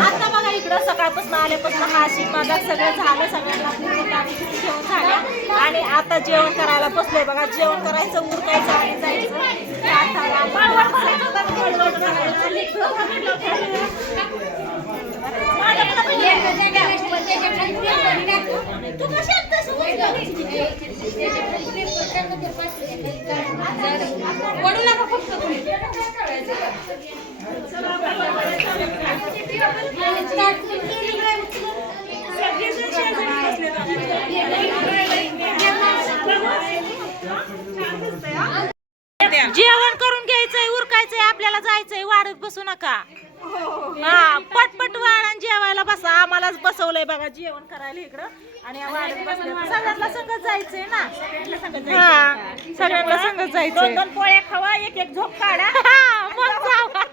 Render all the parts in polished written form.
आता बघा इकडं सकाळपासून आल्यापासून हाशी मदत सगळं झालं, सगळ्यांना जेवण झालं आणि आता जेवण करायला बसलोय बघा. जेवण करायचं, उरकायचं आणि जायचं. आता पळवट करायचं होतं, पळवट करायचं. तू कशी आणतेस? वडू नका फक्त तुम्ही. जेवण करून घ्यायचंय, उरकायचंय, आपल्याला जायचंय. वाढत बसू नका. हा, पटपट वाढ जेवायला बसा. आम्हालाच बसवलंय बघा जेवण करायला इकडं आणि वाढत बसलं. सगळ्यांना संगत जायचंय ना. हा, सगळ्यांना संगत जायचंय. 2-2 पोळ्या खावा, एक झोप काढा. मग जावा.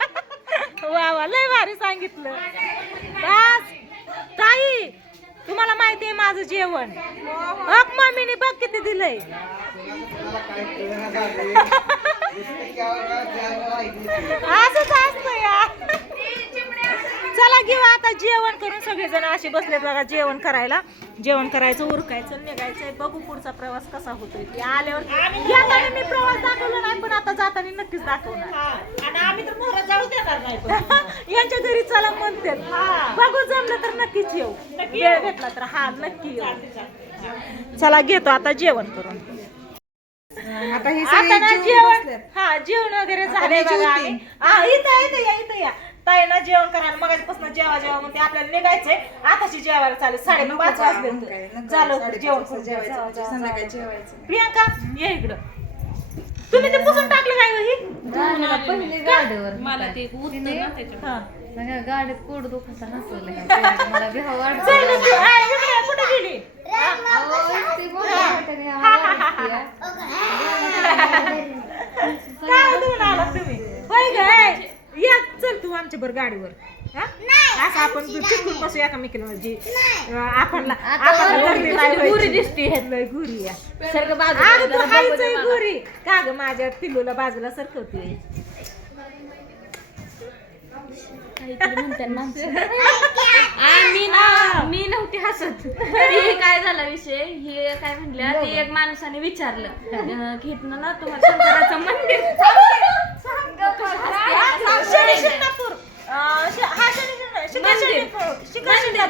वा वा, लय भारी सांगितलं. बस ताई, तुम्हाला माहिती आहे माझं जेवण. बघ मम्मीने बघ किती दिलंय. असंच असतं या. चला घेऊ आता जेवण करून. सगळेजण असे बसले बघा जेवण करायला. जेवण करायचं, उरकायचं, निघायचंय. बघू पुढचा प्रवास कसा होतोय ते. आल्यावर येताना मी प्रवास दाखवला नाही, पण आता जाताना नक्कीच दाखवणार. आणि आम्ही तर मोहरा जाऊ देणार नाही. यांच्या घरी चला म्हणते. बघू जमलं तर नक्कीच येऊ. वेळ भेटला तर हा नक्की येऊ. चला घेतो आता जेवण करून. आता हे आता ना जेवण, हा जेवण वगैरे झाले बघा. इथं या ताईना जेवण करायला मगाचपासून जेवा म्हणते. आपल्याला निघायचंय. आताशी जेवायला चालेल. 5:30 वाजले. झालं जेवण संध्याकाळी जेवायचं. प्रियांका ये इकडं. तुम्ही ते पुसून टाकलं काय पहिली गाडीवर मला ते उतरलं ना त्याच्यामुळे. गाडीत पोट दुखत हसवलं. मला भ्याव वाटत. कुठे गेली? काय देऊन आला तुम्ही? होय ग, या चल तू आमच्या बरोबर गाडीवर. असं आपण चिकून बसू एकामेकीला. आपण गुरी दिसते. गुरी या गुरी का ग? माझ्या पिल्लूला बाजूला सरकवते. मी नव्हती हसत. ते काय झाला विषय, हे काय म्हणल्या, ते एक माणसाने विचारलं की इथनं ना तुम्हाला शंकराचं मंदिर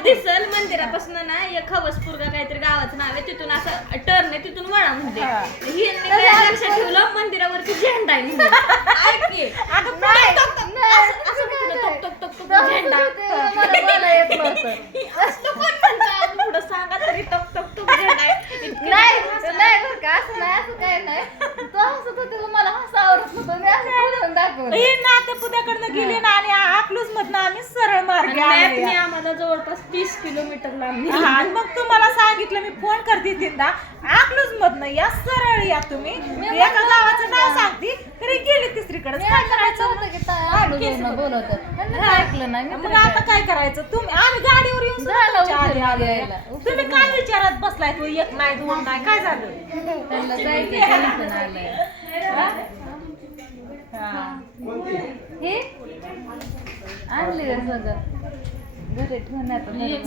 दिसल. मंदिरापासून ना एक खवसपूर्गा काहीतरी गावाचं नाव आहे, तिथून असं टर्न आहे, तिथून वळा म्हणते. ही लक्षात ठेवलं मंदिरावरती झेंडा आहे म्हणून. झेंडा पुढं सांगा तरी टक टक टक झेंडा आहे. नातेपुत्याकडनं गेले ना आणि अकलूज मधनं आम्ही सरळ मार्गे आम्हाला जवळपास 30 किलोमीटर लांब. मग तुम्हाला सांगितलं मी फोन करते तिथं अकलूज मधनं या, सरळ या. तुम्ही एका गावाचं नाव सांगते तरी गेली तिसरीकडे. काय करायचं? मग आता काय करायचं? तुम्ही आम्ही गाडीवर येऊन तुम्ही काय विचारात बसलाय? तू एक नाही, 2 नाही, काय झालं?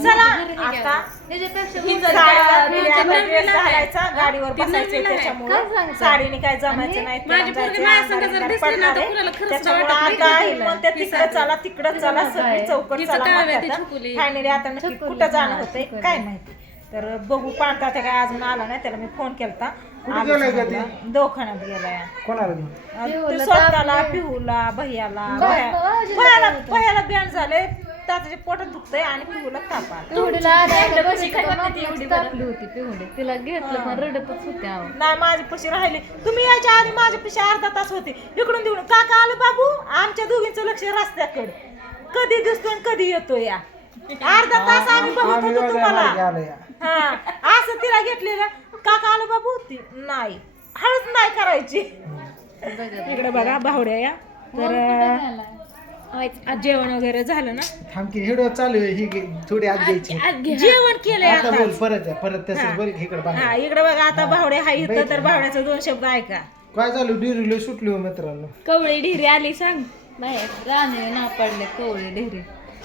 चला आता गाडीवर बसायचं. त्याच्यामुळे साडीने काय जमायचं नाही. तिकडं चला, तिकडं चला, सगळी चौकट चला. फायनली आता नक्की कुठं जाणं होतंय काय माहिती. तर बघू. पाहता ते काय अजून आला नाही. त्याला मी फोन केलता. दवाखान्यात गेलाय. स्वतःला, पिहूला, भैयाला बँड झाले. त्याच्या पोटात दुखतंय आणि पिहूला ताप आला. तिला घेतलं पण रडतच होते. नाही, माझी पशी राहिली. तुम्ही यायच्या आधी माझी पशी अर्धा तास होती. इकडून तिकडून काका आलं बाबू. आमच्या दोघींचं लक्ष रस्त्याकडे. कधी दिसतो आणि कधी येतो. या अर्धा तास आम्ही बघत होतो तुम्हाला. हा, असं तिला घेतलेलं. काका आलं बाबू. ती नाही, हळूच नाही करायची. इकडे बघा भावड्या या. तर जेवण वगैरे झालं ना. थांबकी व्हिडिओ चालू आहे. ही थोडी आत घ्यायची. जेवण केलंय आता. परत तसं बरं इकडे बघा. हा, इकडे बघा आता भावड्या हा इथं. तर भावड्याचं 2 शब्द ऐका. काय झालं? डिरीला सुटली हो मित्रांनो. कवळी ढिरी आली सांग. बाहेर राणे ना पडले कवळे ढेरी.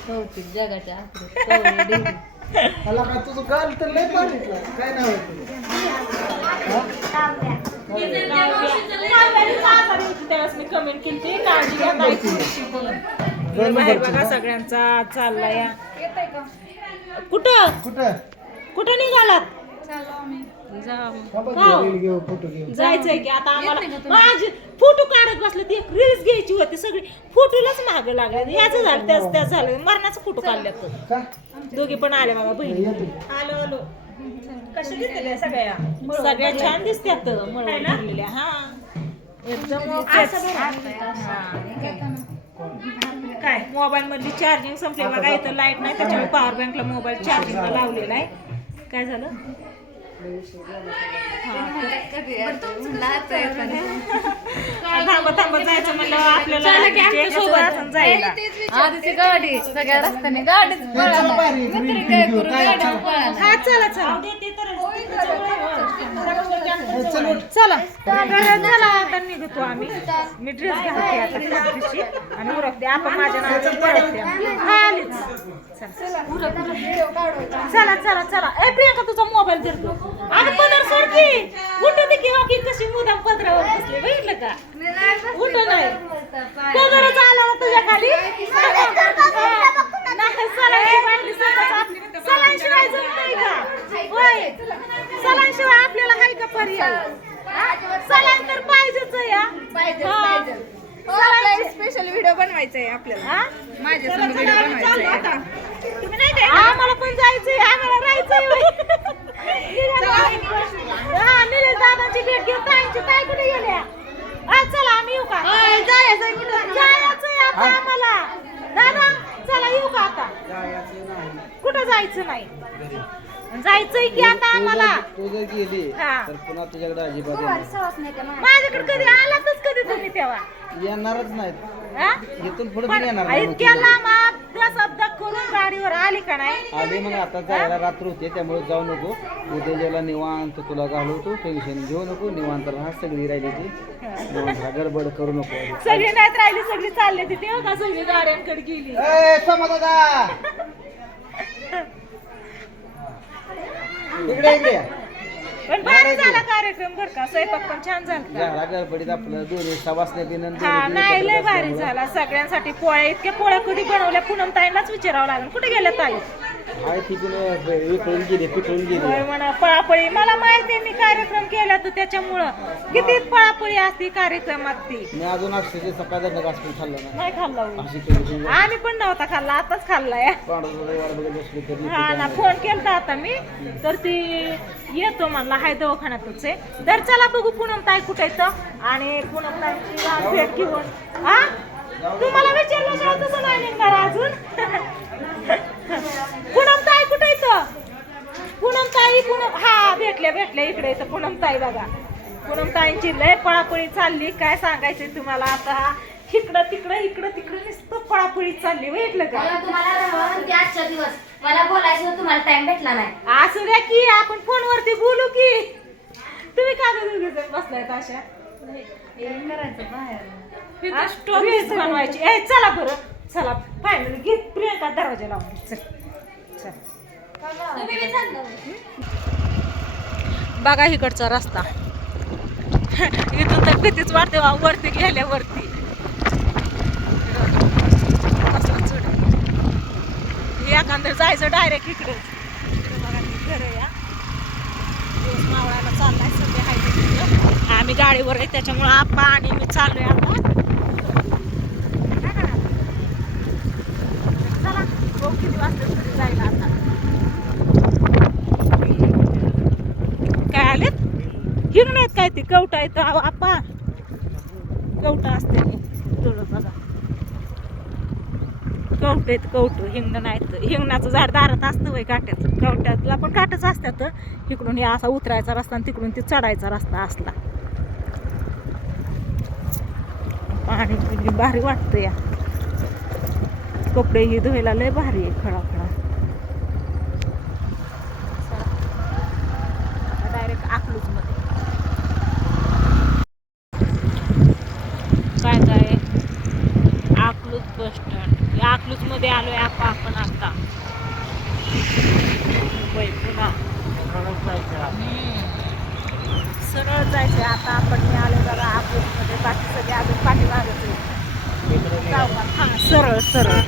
कौतिक जगाच्या आखरीत कवळे डेअरी. मला काय तुझं गाल तर लय पाहिजे काय नाव आहे तुझं? त्यावेळेस मी कमेंट केली काळजी घ्या बाहेर बघा सगळ्यांचा चाललाय कुठं कुठं कुठं निघालात फोटो घेऊ जायचंय की आता आम्हाला माझे फोटो काढत बसले ती एक रील्स घ्यायची होती सगळी फोटोलाच मागं लागले याचं झालं त्याच झालं मरणाचं फोटो काढल्यात का दोघी पण आल्या बाबा बहिणी आलो आलो कशा दिसते सगळ्या छान दिसत्यात मळलेल्या हा एकदम काय मोबाईल मधली चार्जिंग संपली बघा इथं लाईट नाही त्याच्यामुळे पॉवर बँकला मोबाईल चार्जिंगला लावलेला आहे काय झालं थांबा थांबा जायचं म्हणलं आपल्याला सोबत जायला आधीची गाडी सगळ्या रस्त्याने गाडीच पळाला. तरी काय करू गाडीच पळाला. हा चला चला चला चला आता निघतो आम्ही मी ड्रेस घालते आता दिवशी आणि उरकते आपण माझ्या नावाचं पडते हा आलीच चला चला चला ए प्रियंका तुझा मोबाईल धरतो आणि पदर सोडती उठू दे किंवा की कशी मुदाम पदरावर बसले बघितलं का उठू नाही पदरच आला ना तुझ्या खाली नाही सलांची बाटली सलांशिवाय जमतंय का होय सलांशिवाय आपल्याला हाय का पर्याय सलान तर पाहिजेच या स्पेशल व्हिडिओ बनवायचा आहे आपल्याला माझ्या संग व्हिडिओ बनवायचा आहे तुम्ही नाही काय आम्हाला पण जायचंय आम्हाला राहायचंय हा निलेश दादांची भेट घेऊन ताईंची ताई कुठे गेल्या चला आम्ही येऊ का जायचंय आता आम्हाला दादा चला येऊ का आता कुठं जायचं नाही जायचंय की आता आम्हाला तू जर गेली हा. तर पुन्हा तुझ्याकडे अजिबात येणार माझ्याकडे कधी आलातच कधी तुम्ही तेव्हा येणारच नाहीत हा? इथून पुढे पण पण येणार नाही इतक्या लांब शब्द करून गाडीवर आली का नाही आली मग आता जायला रात्र होते त्यामुळे जाऊ नको उद्या जेवला निवांत तुला घालवतो टेन्शन घेऊ नको निवांत राहा सगळी राहिली ती निवांत हा गडबड करू नको सगळी नाहीत राहिली सगळी चालली ती तेव्हा का सगळी गाड्यांकडे गेली ए समा दादा इकडे इकडे पण भारी झाला कार्यक्रम बर का स्वयंपाक पण छान झाला झाला गडबडीत आपलं दोन्ही सवासने बिनन हा नाही लय भारी झाला सगळ्यांसाठी पोळ्या इतक्या पोळ्या कधी बनवल्या पूनम ताईंनाच विचारावं लागेल कुठे गेल्या ताई आहे ती पण विकळून गेली पिकळून गेली होय म्हणा पळापळी मला माहिती आहे मी कार्यक्रम केला तर त्याच्यामुळं किती पळापळी असती कार्यक्रमात ती मी अजून अक्षरशः सकाळ धरणं घासून खाल्लं नाही नाही खाल्ला होय. अशी केली आम्ही पण नव्हता खाल्ला आताच खाल्लाय पांढरा बघत बसली तरी हा ना फोन केलता आता मी तर ती येतो म्हणला हाय दवाखान्यातच आहे तर चला बघू पूनम ताई कुठे येतं आणि पूनम ताईची भेट घेऊन हा तुम्हाला विचारलं का तसं नाही निघणार अजून पूनम ताई कुठे येतं पूनम ताई पूनम हा भेटल्या इकडे येतं पूनम ताई बघा पूनम ताईंची लय पळापळी चालली काय सांगायचं तुम्हाला आता इकडं तिकडं नुसतं पळापळी चालली भेटलं का आजचा दिवस मला बोलायचं तुम्हाला टाइम भेटला नाही असू द्या की आपण फोनवरती बोलू की तुम्ही का बसलाय अशा करायचं बाहेर स्टोरीज बनवायची ए चला बरं चला फायनली घे प्रियंका दरवाजा लावून चल बघा इकडचा रस्ता इथून तर भीतीच वाटते वरती गेल्यावरती एखादं जायचं डायरेक्ट इकडे बघा घर या दिवस मावळायला चाललाय सगळे आहे आम्ही गाडीवर आहे त्याच्यामुळं आप्पा आणि मी चाललोय आता चला बघू किती वाजता घरी जायला आता काय आलेत हिंगण आहेत काय ती कवटा येतं आप्पा कवटा असते थोडं बघा कवट येत कवट हिंगण नाहीत हिंगणाचं झाड दारात असतं वय काट्याचं कवट्यातला पण काटच असतात इकडून हे असा उतरायचा रस्ता आणि तिकडून ती चढायचा रस्ता असला पाणी भारी वाटतं या कपडे ही धुवायला लय भारी आहे खळा डायरेक्ट अकलूज मध्ये काय अकलूज बस स्टँड अकलूज मध्ये आलोय आपण आता मुंबई पुन्हा सरळ जायचंय आता आपण. मी आले बघा मध्ये, बाकी सगळे अजून पाठीमागच जाऊ का? हा सरळ सरळ.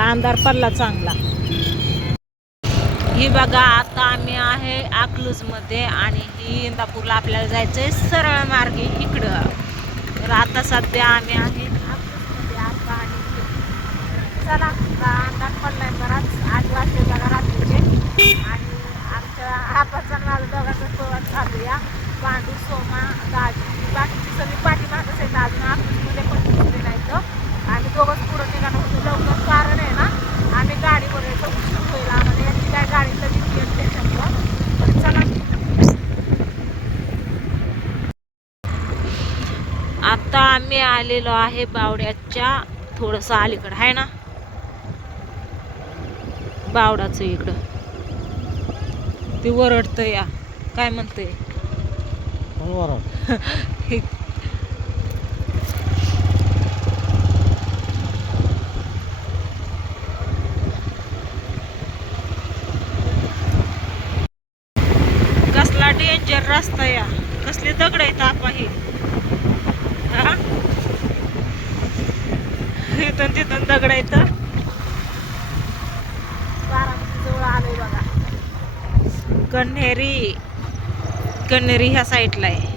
अंधार पडला चांगला. ही बघा आता आम्ही आहे अकलूज मध्ये आणि ही इंदापूरला आपल्याला जायचंय सरळ मार्गे इकडं. तर आता सध्या आम्ही आहे अकलूजमध्ये आता आणि चला अंधार पडलाय बराच. 8 वाजले बघा रात्रीचे आणि आमच्या आपाचा माझा दोघांचा प्रवास चालूया. पांडू, सोमा, दाजी बाकीची सगळी पाठीमागच आहेत. अजून अकलूजमध्ये पण पोहोचले नाही तर आम्ही दोघंच पुढं निघालो होतो लवकर. कारण आहे ना आम्ही गाडीवर यायचं उशीर होईल आम्हाला. याची काय गाडीतलं भीती येत त्याच्यामुळं. तर चला आता आम्ही आलेलो आहे बावड्याच्या थोडंसं अलीकडं आहे ना, बावडाचं इकडं. ते वरडतं या काय म्हणते कसला डेंजर रस्ता या. कसले दगड आहेत आपाही. इथून तिथून दगड आहेत. बारामती जवळ आलोय बघा. कन्हेरी ह्या साईडला आहे.